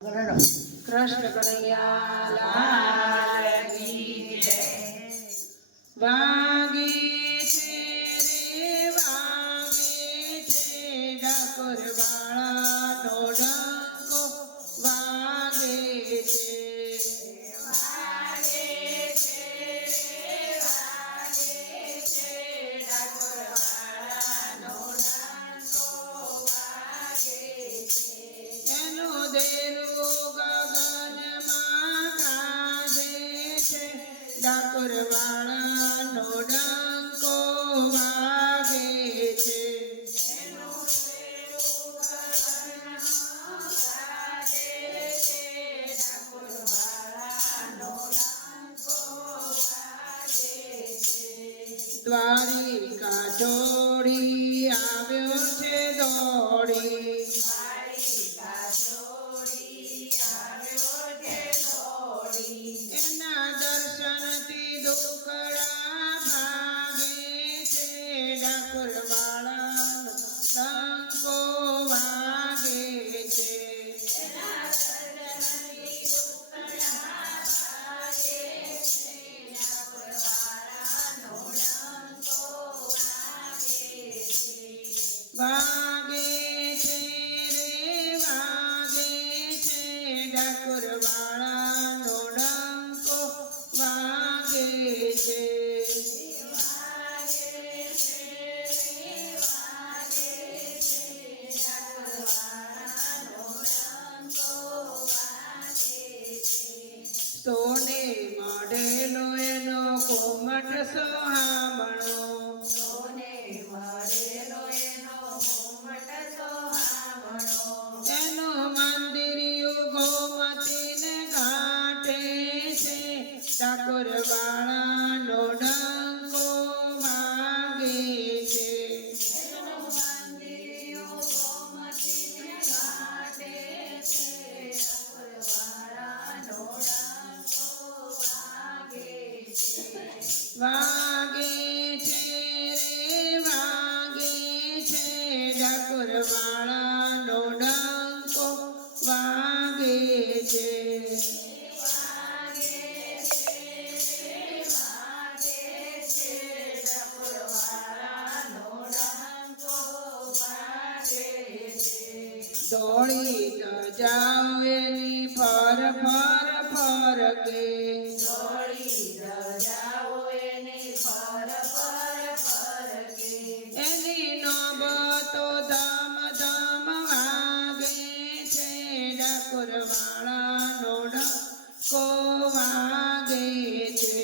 કૃષ્ણ કનૈયા લાલ કી જય. વાગે છે રે વાગે છે ડાકોર વાળાનો ડંકો વાગે છે. વાગે છે રે વાગે છે ડાકોર વાળાનો ડંકો વાગે છે. એનો દેરો ડાકોર વાળાનો ડંકો વાગે છે. દ્વારિકા છોડી આવ્યો છે દોડી. એના દર્શનથી દુખડા ભાગે છે ડાકોર વાળાનો ડંકો વાગે છે. વાગે છે રે વાગે છે ડાકોર વાળાનો ડંકો વાગે છે. સોને મઢેલો એનો કોમટ સોહામણો. એનો મંદિરિયો ગોમતીને ઘાટે છે ડાકોર વાળાનો ડંકો વાગે છે. વાગે છે રે વાગે છે ડાકોર વાળાનો ડંકો વાગે છે. દોડી જાઓ એની ફર ફર ફર કે. એની નોબતો ધમ ધમ વાગે છે ડાકોર વાળાનો ડંકો વાગે છે.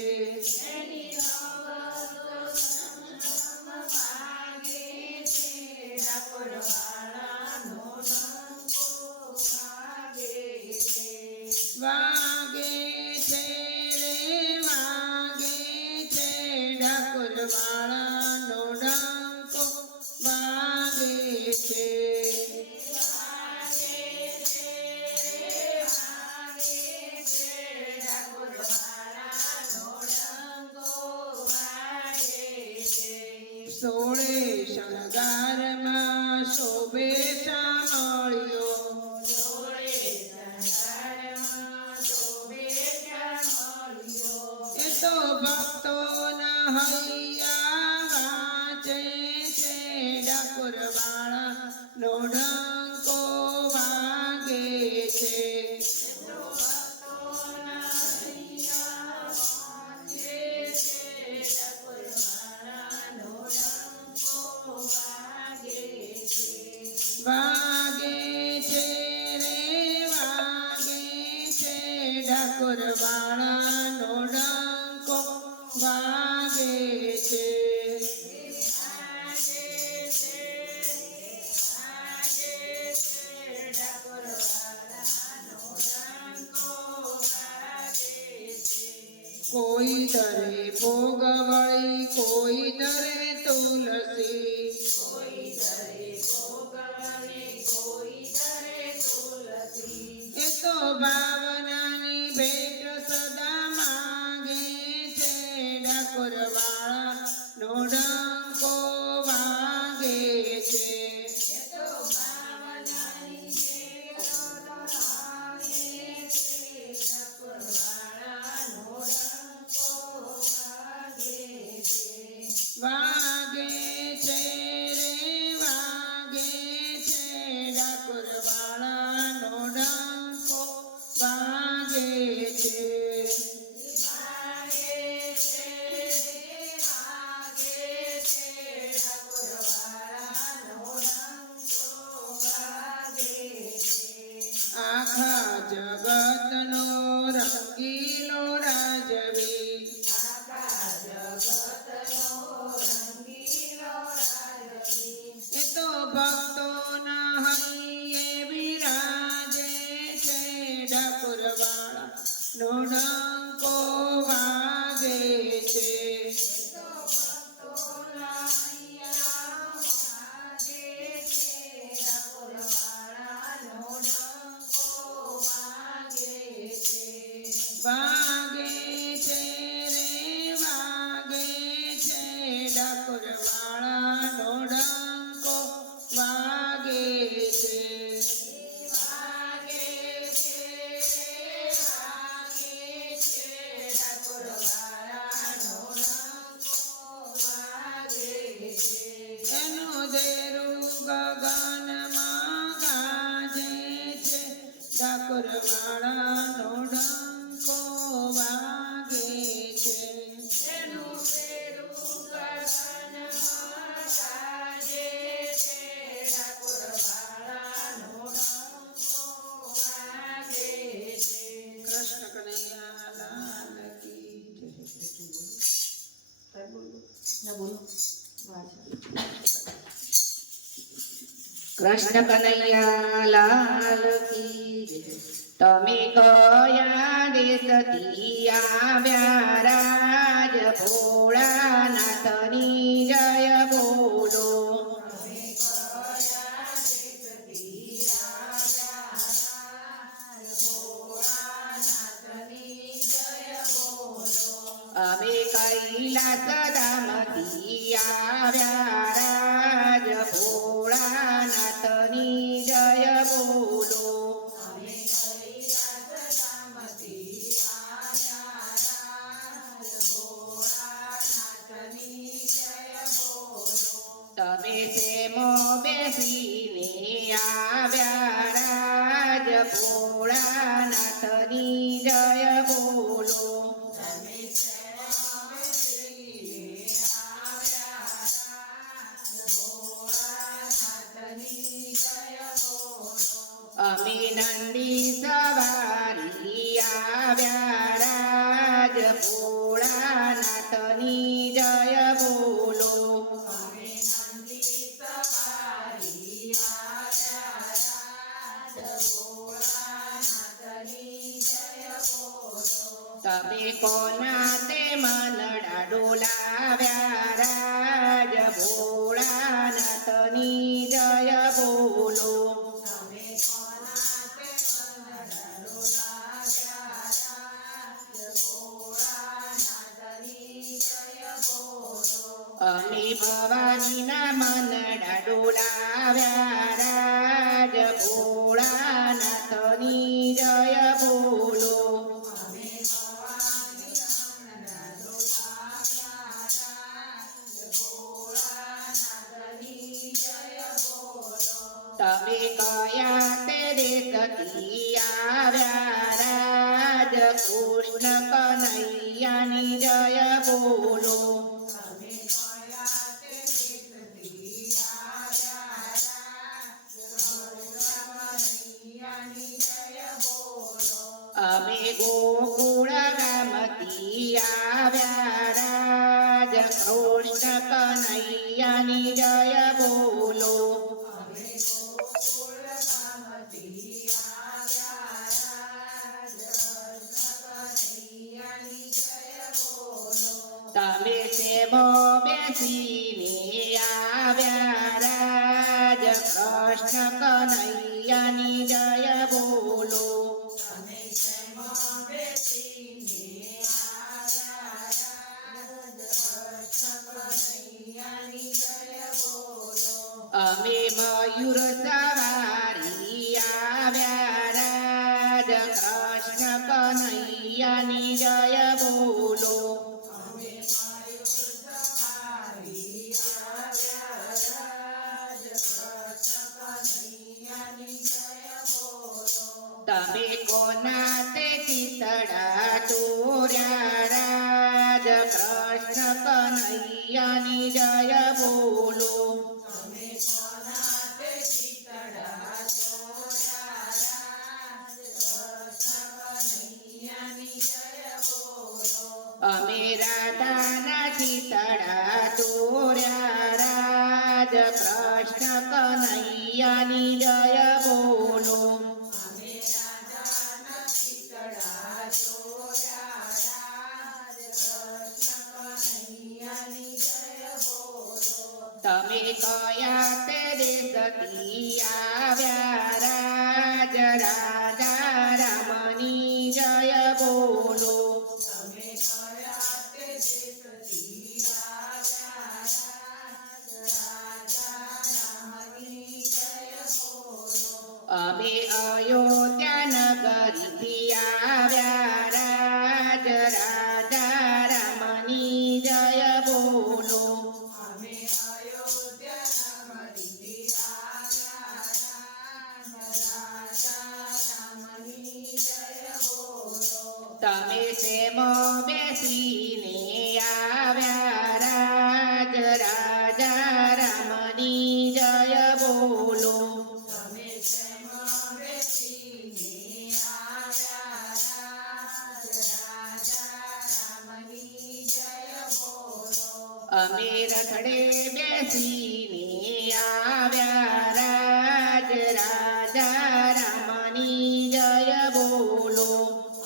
વાગે છે રે વાગે છે ડાકોર વાળાનો ડંકો વાગે છે. સોળે શણગારમાં શોભે શામળિયો. એ તો ભક્તોના હૈયા વાંચે છે ડાકોર વાળાનો ડંકો વાગે છે. વાગે છે રે વાગે છે ડાકોર વાળાનો ડંકો વાગે છે. કોઈ દરે ભોગ વળી કોઈ દરે તુલસી. એ તો ભાવનાની ભેટ સદા માગે છે ડાકોર વાળાનો ડંકો વાગે છે. ડાકોરવાળા નો ડંકો વાગે છે. વાગે છે રે વાગે છે ડાકોરવાળાનો ડંકો વાગે છે. એનું દેરું ગગનમાં ગાજે છે ડાકોરવાળાનો ડંકો વાગે છે. એનું દેરું ગગનમાં ગાજે છે ડાકોરવાળાનો ડંકો વાગે છે. કૃષ્ણ કનૈયા લાલ કી જય. કૃષ્ણ કનૈયા લાલ કી જય. તમે કયા દેશથી આવ્યા રાજ ભોળાનાથની જય બોલો. અમે કૈલાસ ધામથી આવ્યા રાજ ભોળાનાથની જય બોલો. તમે સેમો બેસીને આવ્યા રાજ ભોળાનાથની જય બોલો. અમે નંદી સવારી આવ્યા રાજ ભોળાનાથની જય બોલો. તમે કોના તે મનડા ડોલાવ્યા રાજ ભોળાનાથની જય બોલો. અમે ભવાનીના મનડા ડોલાવ્યા રાજ ભોળાનાથની જય બોલો. તમે કયા તે દેશથી આવ્યા રાજ કૃષ્ણ કનૈયાની જય બોલો. અમે ગોકુળ ગામથી આવ્યા રાજ કૃષ્ણ કનૈયાની જય બોલો. તમે સેમો બેસીને આવ્યા રાજ કૃષ્ણ કનૈયાની જય બોલો. અમે મયુર સવારી આવ્યા રાજ કૃષ્ણ કનૈયાની જય બોલો. તમે કોના તે ચિતડા ચોર્યા રાજ કૃષ્ણ કનૈયાની જય બોલો. અમે રાધાના ચિતડા ચોર્યા રાજ કૃષ્ણ કનૈયાની જય બોલો. કયા તે દેશથી આવ્યા રાજ રાજા રામની જય બોલો. તમે કયા તે દેશથી આવ્યા રાજા રામની જય બોલો. અમે અયોધ્યા નગરીથી આવ્યા રાજ રાજા રામની જય બોલો. અમે અયોધ્યા નગરીથી આવ્યા રાજા રામની જય બોલો. તમે શેમ બેસીને આવ્યા રાજ રાજા રામની જય બોલો. તમે શેમ બેસીને આવ્યા રાજા રામની જય બોલો. અમે રથડે બેસીને આવ્યા રાજ રાજા રામની જય બોલો.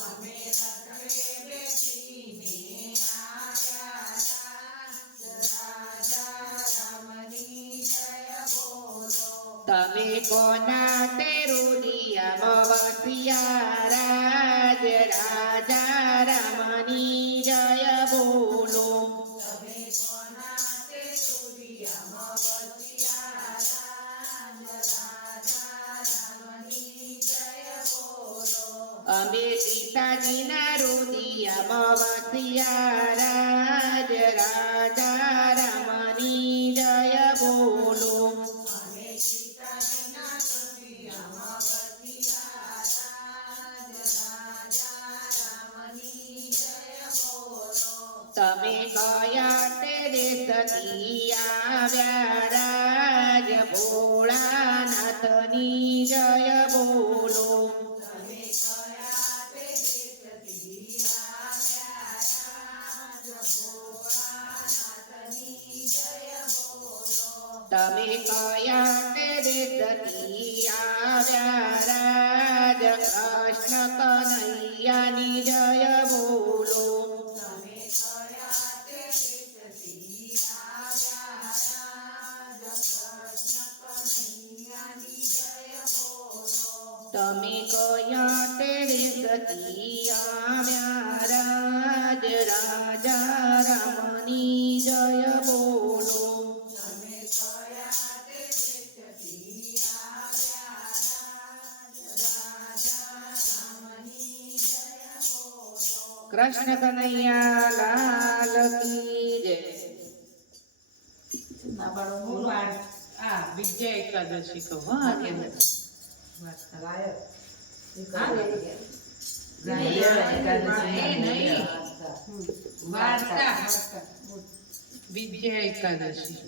અમે રથડે બેસીને આવ્યા રાજા રામની જય બોલો. તમે કોના તે રુદિયામાં વસ્યા રાજ રાજા રામની જય બોલો. તમે કોના તે રુદિયામાં વસ્યા રાજા રામની જય બોલો. અમે સીતાજીના રુદિયામાં વસ્યા રાજ રાજા રામની જય બોલો. અમે સીતાજીના રુદિયામાં વસ્યા રાજા રામની જય બોલો. તમે કયા તે દેશથી આવ્યા રાજ ભોળાનાથની જય બોલો. તમે કયા તે દેશથી આવ્યા ભોળાનાથની જય બોલો. તમે કયા તે દેશથી આવ્યા રાજ કૃષ્ણ કનૈયાની જય બોલો. તમે કયા તે દેશથી આવ્યા કૃષ્ણ કનૈયાની જય બોલો. તમે કયા તે દેશથી આવ્યા રાજ રાજા રામની જય બોલો. તમે કયા તે દેશથી આવ્યા રાજા રામની જય બોલો. કૃષ્ણ કનૈયા લાલ કી જય. આ વિજય એકાદશી કહો હા કેમ વાર્તા વિજય એકાદશી